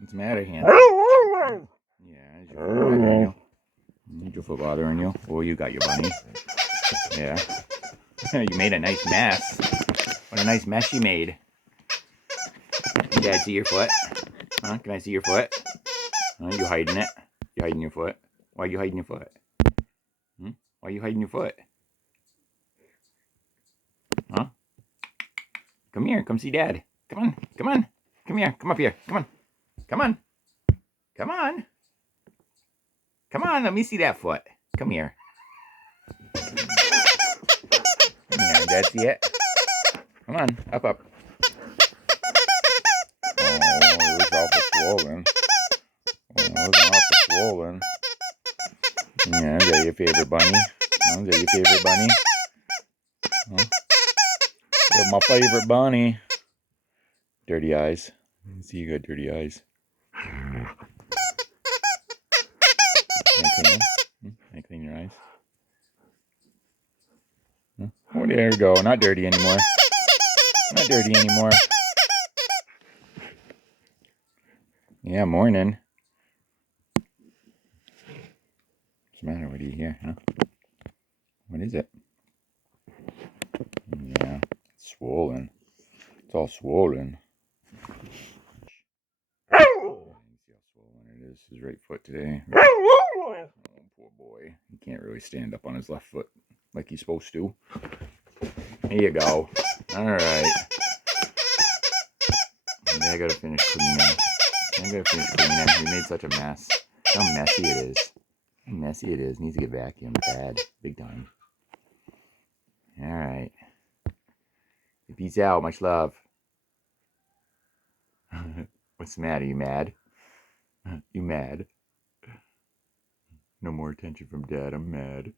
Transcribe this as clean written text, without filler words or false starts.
What's the matter, handsome? Yeah, is your foot bothering you? Is your foot bothering you? Oh, you got your bunny. Yeah. You made a nice mess. What a nice mess you made. Can Dad see your foot? Huh? Can I see your foot? You hiding it? You hiding your foot? Why are you hiding your foot? Why are you hiding your foot? Huh? Come here. Come see Dad. Come on. Come on. Come here. Come up here. Come on. Come on. Come on. Come on. Let me see that foot. Come here. Come here. Dad see it? Come on. Up, up. Oh, it's awful swollen. Oh, it's awful swollen. Yeah, is that your favorite bunny? Oh, is that your favorite bunny? Huh? That's my favorite bunny. Dirty eyes. See, you got dirty eyes. Can I clean them? Can I clean your eyes? Oh, there you go. Not dirty anymore. Not dirty anymore. Yeah, morning. What's the matter? What do you hear, huh? What is it? Yeah, it's swollen. It's all swollen. See how swollen it is. His right foot today. Oh, poor boy. He can't really stand up on his left foot like he's supposed to. Here you go. All right. I gotta finish cleaning. He made such a mess. How messy it is. How messy it is. Needs to get vacuumed bad. Big time. All right. Peace out. Much love. What's the matter? You mad? You mad? No more attention from Dad. I'm mad.